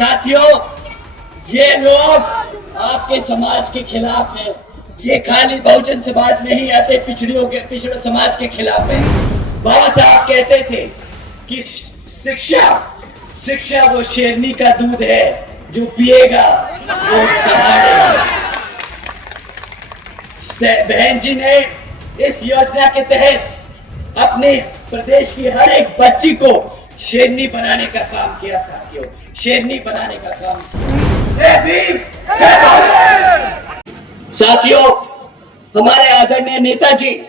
साथियों, ये लोग आपके समाज के खिलाफ हैं। ये खाली बहुजन समाज नहीं आते, पिछड़े समाज के खिलाफ है। बाबा साहब कहते थे कि शिक्षा वो शेरनी का दूध है, जो पिएगा वो दहाड़ेगा। बहन जी ने इस योजना के तहत अपने प्रदेश की हर एक बच्ची को शेरनी बनाने का काम किया। साथियों, शेरनी बनाने का काम किया। जय भीम, जय भारत। साथियों, हमारे आदरणीय नेताजी,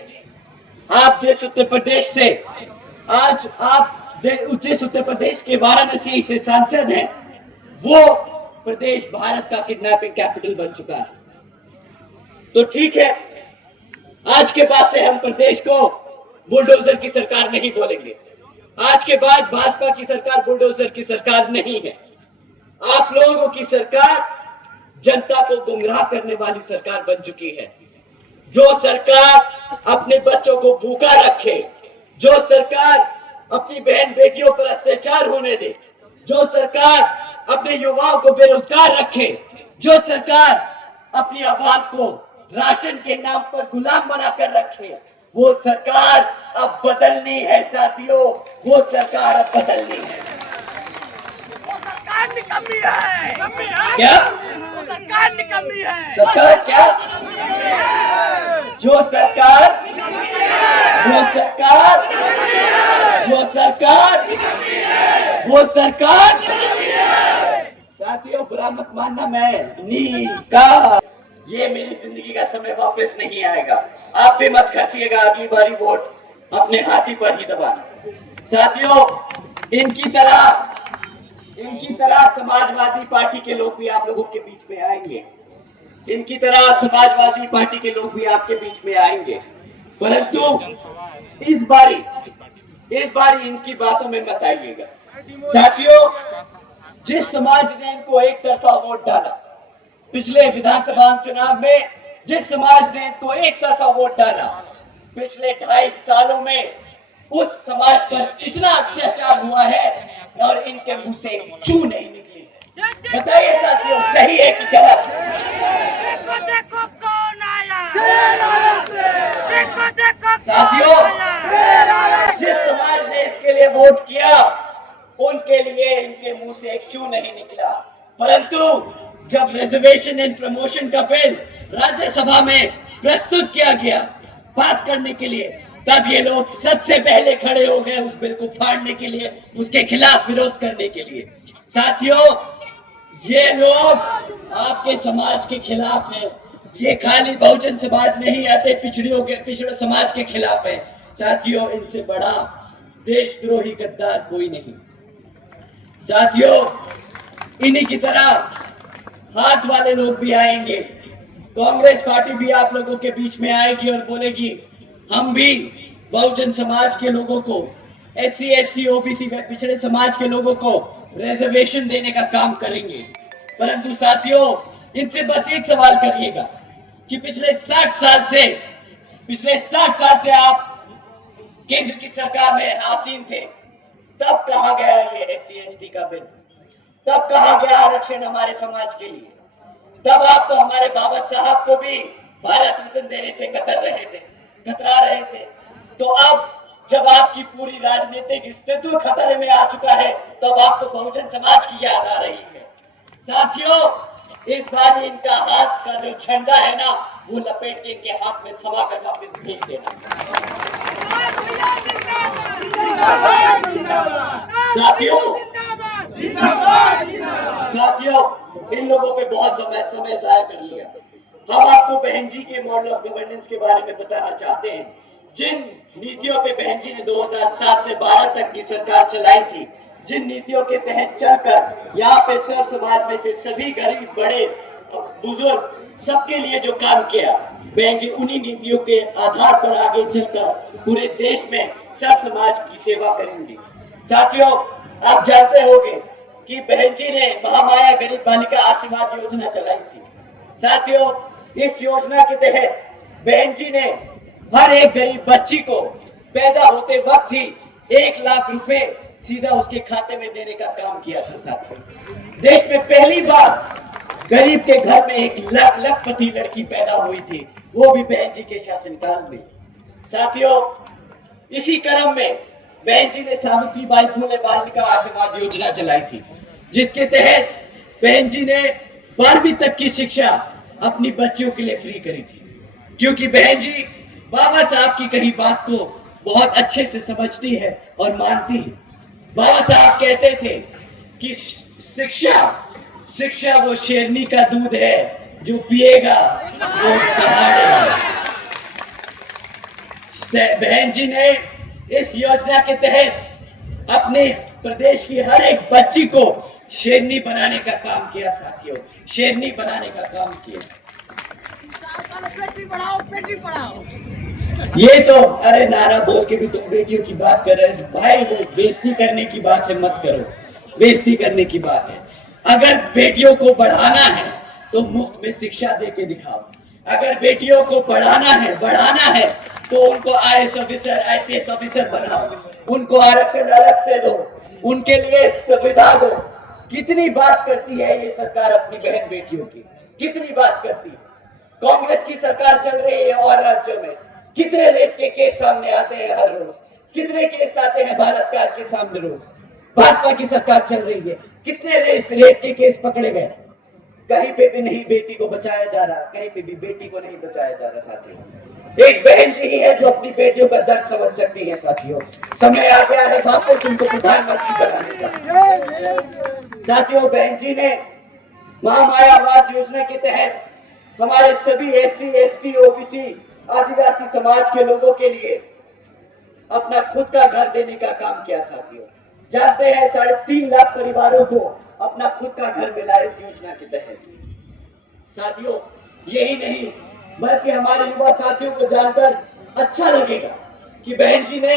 आप जिस उत्तर प्रदेश से जिस उत्तर प्रदेश के वाराणसी से सांसद हैं, वो प्रदेश भारत का किडनैपिंग कैपिटल बन चुका है। तो ठीक है, आज के बाद से हम प्रदेश को बुलडोजर की सरकार नहीं बोलेंगे। आज के बाद भाजपा की सरकार बुलडोजर की सरकार नहीं है। आप लोगों की सरकार जनता को गुमराह करने वाली सरकार बन चुकी है। जो सरकार अपने बच्चों को भूखा रखे, जो सरकार अपनी बहन बेटियों पर अत्याचार होने दे, जो सरकार अपने युवाओं को बेरोजगार रखे, जो सरकार अपनी आवाम को राशन के नाम पर गुलाम बनाकर रखे, वो सरकार अब बदलनी है। साथियों, वो सरकार अब बदलनी है। सरकार निकम्मी है। क्या सरकार निकम्मी है? सरकार क्या? जो सरकार वो सरकार साथियों, बुरा मत मानना, मैं नी का ये मेरी जिंदगी का समय वापस नहीं आएगा। आप भी मत खर्चिएगा अगली बारी वोट अपने हाथी पर ही दबाना। साथियों, इनकी तरह समाजवादी पार्टी के लोग भी आप लोगों के बीच में आएंगे। इनकी तरह समाजवादी पार्टी के लोग भी आपके बीच में आएंगे, परंतु इस बारी इनकी बातों में मत आइएगा। साथियों, जिस समाज ने इनको एक तरफा वोट डाला पिछले विधानसभा चुनाव में, जिस समाज ने इनको एक तरफा वोट डाला, पिछले 2.5 सालों में उस समाज पर इतना अत्याचार हुआ है और इनके मुंह से चू नहीं निकली है। बताइए साथियों, सही है कि गलत? देखो कौन आया। देखो साथियों, जिस समाज ने इसके लिए वोट किया, उनके लिए इनके मुंह से एक चू नहीं निकला। परंतु जब रिजर्वेशन एंड प्रमोशन का बिल राज्यसभा में प्रस्तुत किया गया पास करने के लिए, तब ये लोग सबसे पहले खड़े हो गए उस बिल को फाड़ने के लिए, उसके खिलाफ विरोध करने के लिए। साथियों, ये लोग आपके समाज के खिलाफ हैं। ये खाली बहुजन समाज नहीं आते, पिछड़े समाज के खिलाफ है। साथियों, इनसे बड़ा देशद्रोही गद्दार कोई नहीं। साथियों, इन्हीं की तरह हाथ वाले लोग भी आएंगे। कांग्रेस पार्टी भी आप लोगों के बीच में आएगी और बोलेगी, हम भी बहुजन समाज के लोगों को, SC ST OBC पिछड़े समाज के लोगों को रिजर्वेशन देने का काम करेंगे। परंतु साथियों, इनसे बस एक सवाल करिएगा कि पिछले 60 साल से आप केंद्र की सरकार में आसीन थे, तब कहा गया ये SC ST का बिल? तब कहा गया आरक्षण हमारे समाज के लिए? तब आप तो हमारे बाबा साहब को भी भारत रत्न देने से कतरा रहे थे। तो अब जब आपकी पूरी राजनीतिक अस्तित्व खतरे में आ चुका है, तब आपको बहुजन समाज की याद आ रही है। साथियों, इस बार इनका हाथ का जो झंडा है ना, वो लपेट के इनके हाथ में थमा कर वापस भेज देना। साथियों, इन लोगों पे बहुत समय जाया कर लिया। हम आपको बहन जी के मॉडल ऑफ गवर्नेंस के बारे में बताना चाहते हैं। जिन नीतियों पे बहन जी ने 2007 से 12 तक की सरकार चलाई थी, जिन नीतियों के तहत चलकर यहाँ पे सर समाज में से सभी गरीब, बड़े, बुजुर्ग, सबके लिए जो काम किया, बहन जी उन्हीं नीतियों के आधार पर आगे चलकर पूरे देश में सर समाज की सेवा करेंगे। साथियों, आप जानते होंगे कि बहन जी ने महामाया गरीब बालिका आशीर्वाद योजना चलाई थी। साथियों, इस योजना के तहत बहन जी ने हर एक गरीब बच्ची को पैदा होते वक्त ही 1 लाख रुपए सीधा उसके खाते में देने का काम किया था। साथियों, देश में पहली बार गरीब के घर में एक लखपति लड़की पैदा हुई थी, वो भी बहन जी के शासनकाल में। साथियों, इसी क्रम में बहन जी ने सावित्रीबाई फुले बालिका आशीर्वाद योजना चलाई थी, जिसके तहत बहन जी ने 12वीं तक की शिक्षा अपनी बच्चियों के लिए फ्री करी थी, क्योंकि बहन जी बाबा साहब की कही बात को बहुत अच्छे से समझती है और मानती है। बाबा साहब कहते थे कि शिक्षा वो शेरनी का दूध है, जो पिएगा वो दहाड़ेगा। बहन जी ने इस योजना के तहत अपने प्रदेश की हर एक बच्ची को शेरनी बनाने का काम किया। साथियों, शेरनी बनाने का काम किया। बेटी पढ़ाओ, बेटी पढ़ाओ। ये तो अरे नारा बोल के भी तुम बेटियों की बात कर रहे हो भाई, वो बेइज्जती करने की बात है, मत करो, बेइज्जती करने की बात है। अगर बेटियों को बढ़ाना है तो मुफ्त में शिक्षा दे के दिखाओ। अगर बेटियों को बढ़ाना है तो उनको आईएएस ऑफिसर, आईपीएस ऑफिसर बनाओ, उनको आरक्षण अलग से दो, उनके लिए सुविधा दो। कितनी बात करती है ये सरकार अपनी बहन बेटियों की, कितनी बात करती है। कांग्रेस की सरकार चल रही है और राज्यों में कितने रेप के केस सामने आते हैं हर रोज, कितने केस आते हैं बलात्कार के सामने रोज। भाजपा की सरकार चल रही है, कितने रेप के केस पकड़े गए। कहीं पे भी नहीं बेटी को बचाया जा रहा, कहीं पे भी बेटी को नहीं बचाया जा रहा। साथियों, एक बहन जी ही है जो अपनी बेटियों का दर्द समझ सकती है। साथियों, समय आ गया है वापस उनको प्रधानमंत्री बनाने का। साथियों, बहन जी ने महामाया आवास योजना के तहत हमारे सभी एससी, एसटी, ओबीसी, आदिवासी समाज के लोगों के लिए अपना खुद का घर देने का काम किया। साथियों, जानते हैं 3.5 लाख परिवारों को अपना खुद का घर मिला इस योजना के तहत। साथियों, यही नहीं बल्कि हमारे युवा साथियों को जानकर अच्छा लगेगा कि बहन जी ने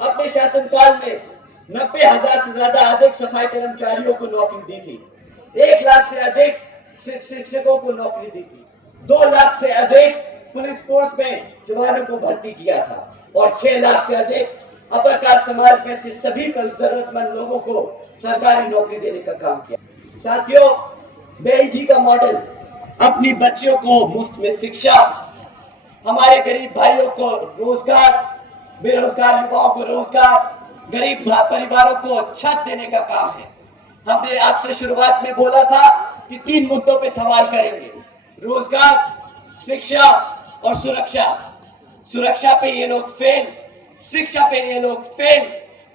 अपने शासनकाल में 90,000 से ज्यादा अधिक सफाई कर्मचारियों को नौकरी दी थी, 1 लाख से अधिक शिक्षकों को नौकरी दी थी, 2 लाख से अधिक पुलिस फोर्स में जवानों को भर्ती किया था और 6 लाख से अधिक अपर कास्ट समाज में से सभी जरूरतमंद लोगों को सरकारी नौकरी देने का काम किया। साथियों, बहन जी का मॉडल अपनी बच्चियों को मुफ्त में शिक्षा, हमारे गरीब भाइयों को रोजगार, बेरोजगार युवाओं को रोजगार, गरीब परिवारों को छत देने का काम है। हमने आपसे शुरुआत में बोला था कि 3 मुद्दों पे सवाल करेंगे, रोजगार, शिक्षा और सुरक्षा। सुरक्षा पे ये लोग फेल, शिक्षा पे ये लोग फेल,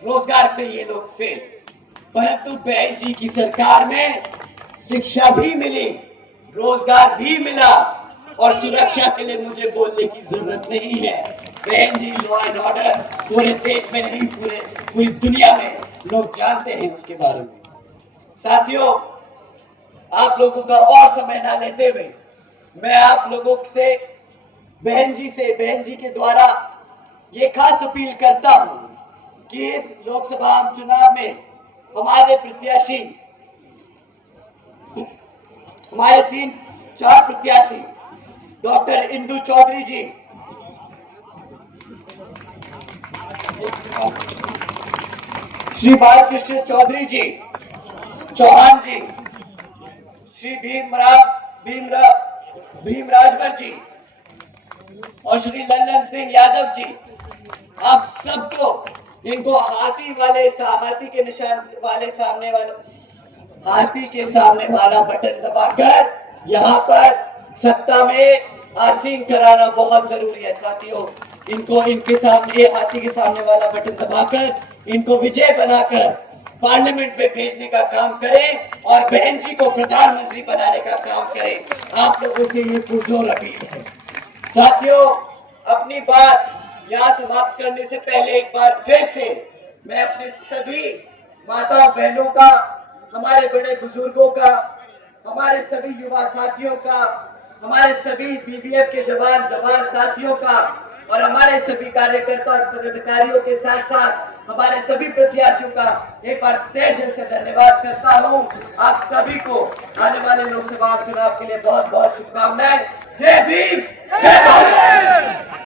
रोजगार पे ये लोग फेल। परंतु बहन जी की सरकार में शिक्षा भी मिली, रोजगार भी मिला और सुरक्षा के लिए मुझे बोलने की जरूरत नहीं है। बहन जी लॉ एंड ऑर्डर पूरे देश में नहीं, पूरी दुनिया में लोग जानते हैं उसके बारे में। साथियों, आप लोगों का और समय ना लेते हुए मैं आप लोगों से बहन जी के द्वारा ये खास अपील करता हूं कि इस लोकसभा चुनाव में हमारे प्रत्याशी, हमारे 3-4 प्रत्याशी डॉक्टर इंदु चौधरी जी, श्री बालकृष्ण चौधरी जी, चौहान जी, श्री भीम राजभर जी और श्री लल्लन सिंह यादव जी, आप सबको इनको हाथी के निशान वाले सामने वाले हाथी के सामने वाला बटन दबाकर यहाँ पर सत्ता में आसीन कराना बहुत जरूरी है। साथियों, इनको इनके सामने हाथी के सामने वाला बटन दबाकर इनको विजय बनाकर पार्लियामेंट में भेजने का काम करें और बहन जी को प्रधानमंत्री बनाने का काम करें। आप लोगों से ये पुरजोर अपील है। साथियों, अपनी बात यहाँ समाप्त करने से पहले एक बार फिर से मैं अपने सभी माता बहनों का, हमारे बड़े बुजुर्गों का, हमारे सभी युवा साथियों का, हमारे सभी बीबीएफ के जवान साथियों का और हमारे सभी कार्यकर्ता और पदाधिकारियों के साथ साथ हमारे सभी प्रत्याशियों का एक बार तहे दिल से धन्यवाद करता हूं। आप सभी को आने वाले लोकसभा चुनाव के लिए बहुत बहुत शुभकामनाएं। जय भीम, जय भारत।